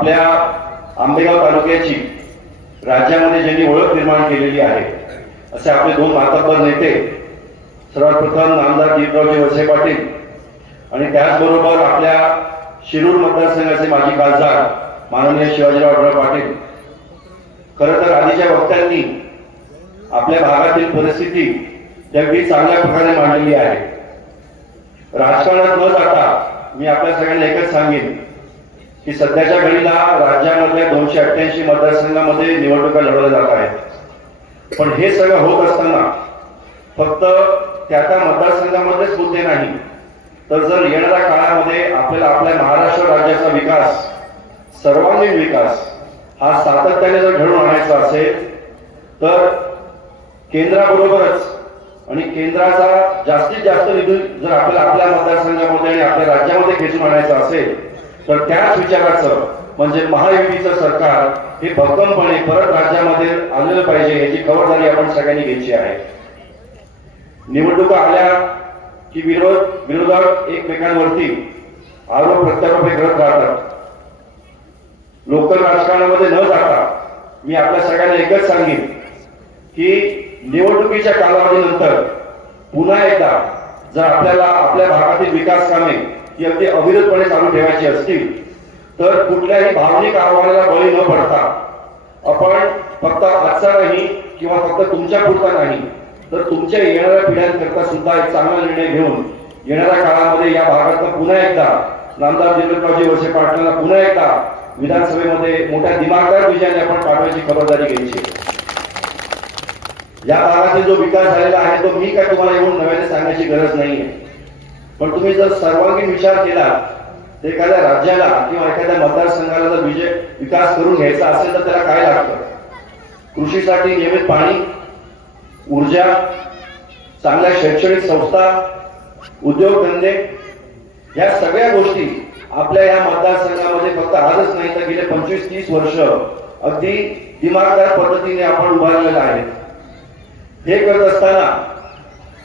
आपल्या आंबेगाव तालुक्याची राज्यामध्ये ज्यांनी ओळख निर्माण केलेली आहे असे आपले दोन मातब्बर नेते सर्वात प्रथम आमदार दीपरावजी वसे पाटील आणि त्याचबरोबर आपल्या शिरूर मतदारसंघाचे माजी खासदार माननीय शिवाजीराव पाटील खरं तर आधीच्या वक्त्यांनी आपल्या भागातील परिस्थिती अगदी चांगल्या प्रकारे मांडलेली आहे राजकारणात न जाता मी आपल्या सगळ्यांना एकच सांगेन की सध्याच्या घडीला राज्यामधल्या दोनशे अठ्ठ्याऐंशी मतदारसंघामध्ये निवडणुका लढवल्या जात आहेत पण हे सगळं होत असताना फक्त त्या त्या मतदारसंघामध्येच मुद्दे नाही तर जर येणाऱ्या काळामध्ये आपल्याला आपल्या महाराष्ट्र राज्याचा विकास सर्वांगीण विकास हा सातत्याने जर घडून आणायचा असेल तर केंद्राबरोबरच आणि केंद्राचा जास्तीत जास्त निधी जर आपल्याला आपल्या मतदारसंघामध्ये आणि आपल्या राज्यामध्ये खेचून आणायचा असेल तर त्याच विचाराचं म्हणजे महायुतीचं सरकार हे भक्कमपणे परत राज्यामध्ये आणलं पाहिजे याची खबरदारी आपण सगळ्यांनी घ्यायची आहे निवडणुका आल्या की विरोध विरोधक एकमेकांवरती आरोप प्रत्यारोपे करत राहतात लोकल राजकारणामध्ये न जाता मी आपल्या सगळ्यांना एकच सांगेन की निवडणुकीच्या कालावधीनंतर पुन्हा एकदा जर आपल्याला आपल्या भागातील विकास कामे ती अगदी अविरतपणे चालू ठेवायची असतील तर कुठल्याही भावनिक आव्हानाला बळी न पडता आपण फक्त आजचा नाही किंवा फक्त तुमच्या पुरता नाही तर तुमच्या येणाऱ्या पिढ्यांकरता सुद्धा एक चांगला निर्णय घेऊन येणाऱ्या काळामध्ये या भागातला पुन्हा एकदा नामदार दिलीपरावजी वर्षे पाटलांना पुन्हा एकदा विधानसभेमध्ये मोठ्या दिमागदार विजयाने आपण पाठवायची खबरदारी घ्यायची या भागातील जो विकास झालेला आहे तो मी काय तुम्हाला येऊन नव्याने सांगण्याची गरज नाहीये पण तुम्ही जर सर्वांगीण विचार केला तर एखाद्या राज्याला किंवा एखाद्या मतदारसंघाला जर विजय विकास करून घ्यायचा असेल तर त्याला काय लागतं कृषीसाठी नियमित पाणी ऊर्जा चांगल्या शैक्षणिक संस्था उद्योगधंदे या सगळ्या गोष्टी आपल्या या मतदारसंघामध्ये फक्त आजच नाही तर गेले पंचवीस तीस वर्ष अगदी दिमागदार पद्धतीने आपण उभारलेलं आहे हे करत असताना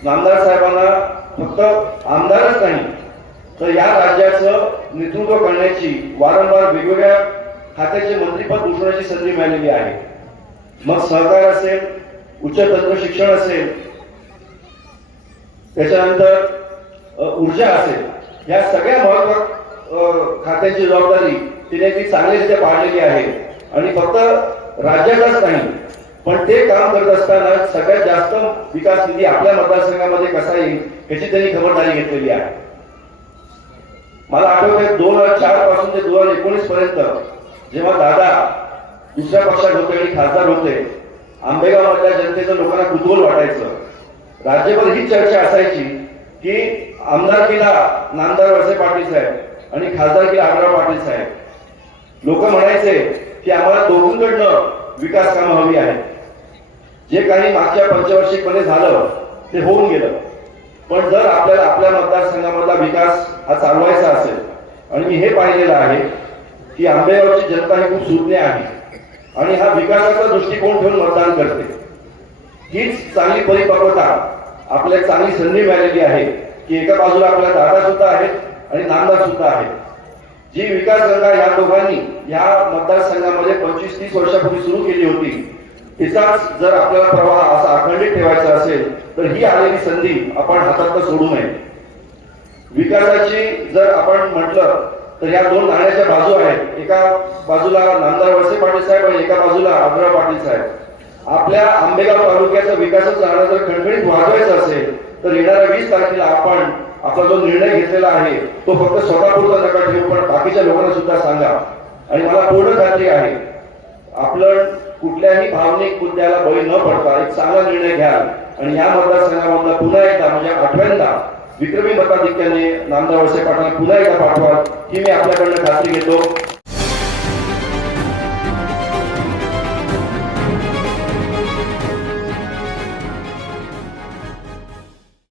नामदार साहेबांना फक्त आमदारच नाही तर या राज्याचं नेतृत्व करण्याची वारंवार वेगवेगळ्या खात्याचे मंत्रीपद उठवण्याची संधी मिळालेली आहे मग सहकार असेल उच्च तंत्र शिक्षण असेल त्याच्यानंतर ऊर्जा असेल या सगळ्या महत्व खात्याची जबाबदारी तिने ती चांगली पाळलेली आहे आणि फक्त राज्यालाच नाही पण ते काम करत असताना सगळ्यात जास्त विकास निधी आपल्या मतदारसंघामध्ये कसा येईल याची त्यांनी खबरदारी घेतलेली आहे मला आहे दोन हजार चार पासून ते दोन हजार एकोणीस पर्यंत जेव्हा दादा दुसऱ्या पक्षात होते आणि खासदार होते आंबेगाव मधल्या जनतेचं लोकांना कुतूहल वाटायचं राज्यभर ही चर्चा असायची की आमदार केला नामदार वळसे पाटील साहेब आणि खासदार किला आमदार पाटील साहेब लोक म्हणायचे की आम्हाला दोघांकडनं विकास कामं हवी आहेत जे काही मागच्या पंचवार्षिकपणे झालं ते होऊन गेलं पण जर आपल्याला आपल्या मतदारसंघामधला विकास हा चालवायचा असेल आणि मी हे पाहिलेलं आहे की आंबेगावची जनता ही खूप सुज्ञ आहे आणि हा विकासाचा दृष्टिकोन ठेवून मतदान करते हीच चांगली परिपक्वता आपल्या चांगली संधी मिळालेली आहे की एका बाजूला आपल्या दादा सुद्धा आहेत आणि नांदा सुद्धा आहेत जी विकास गंगा या दोघांनी या मतदारसंघामध्ये पंचवीस तीस वर्षापूर्वी सुरू केली होती तिचाच जर आपल्याला प्रवाह असा अखंडित ठेवायचा असेल तर ही आलेली संधी आपण हातात सोडू नये विकासाची जर आपण म्हटलं तर या दोन नाण्याच्या बाजू आहेत एका बाजूला नामदार वळसे पाटील साहेब आणि एका बाजूला आग्रा पाटील साहेब आपल्या आंबेगाव तालुक्याचा विकासच नाणं जर खणखणीत वाजवायचं असेल तर येणाऱ्या वीस तारखेला आपण आपला जो निर्णय घेतलेला आहे तो फक्त स्वतःपुरता नका ठेवू पण बाकीच्या लोकांना सुद्धा सांगा आणि मला पूर्ण खात्री आहे आपलं कुठल्याही भावनिक मुद्द्याला बळी न पडता एक चांगला निर्णय घ्या आणि या मतदारसंघामधला पुन्हा एकदा म्हणजे आठव्यांदा विक्रमी मताधिक्याने नामदार वळसे पाटील पुन्हा एकदा पाठवा ही मी आपल्याकडनं खात्री घेतो